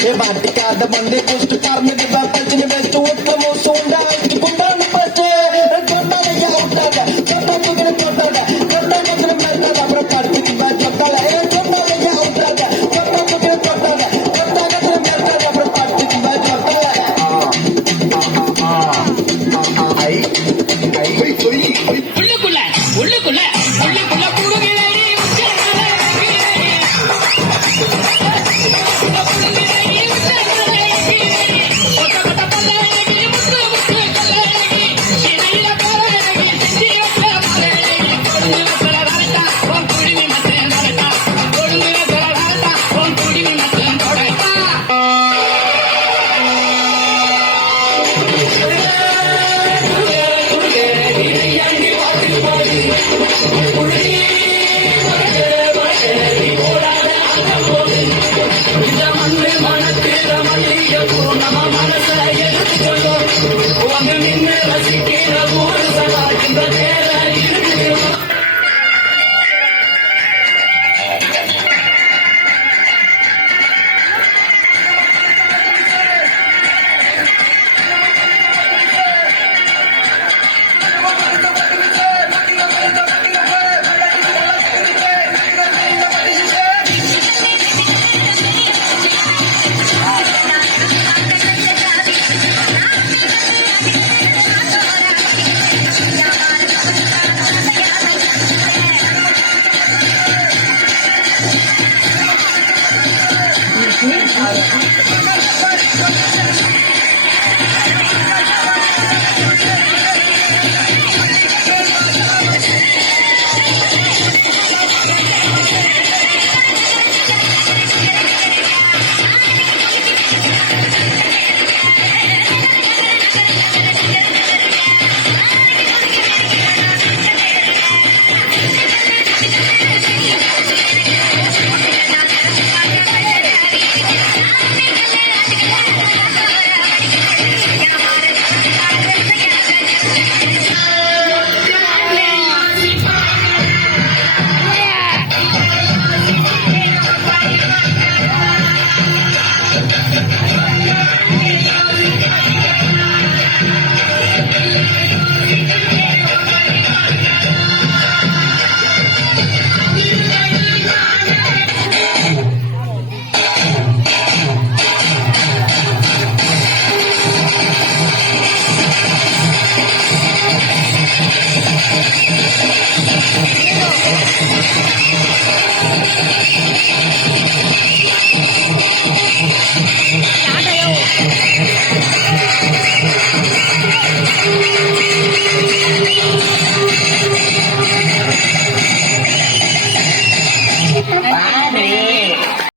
ये बाटी का दबंदे कुछ करने के बाद पचने में चोट पर मुंह सोंडा की गुंडा न पचे गुंडा ने क्या उठा था गुंडा को तेरे पता था गुंडा को तेरे मरता था पर पार्टी की बात चलता है गुंडा ने क्या उठा था गुंडा को तेरे पता था गुंडा को तेरे मरता था पर पार्टी की बात चलता है आई உள்ளுக்குள்ள உள்ளுக்குள்ள உள்ளுக்குள்ள புடுங்கிலே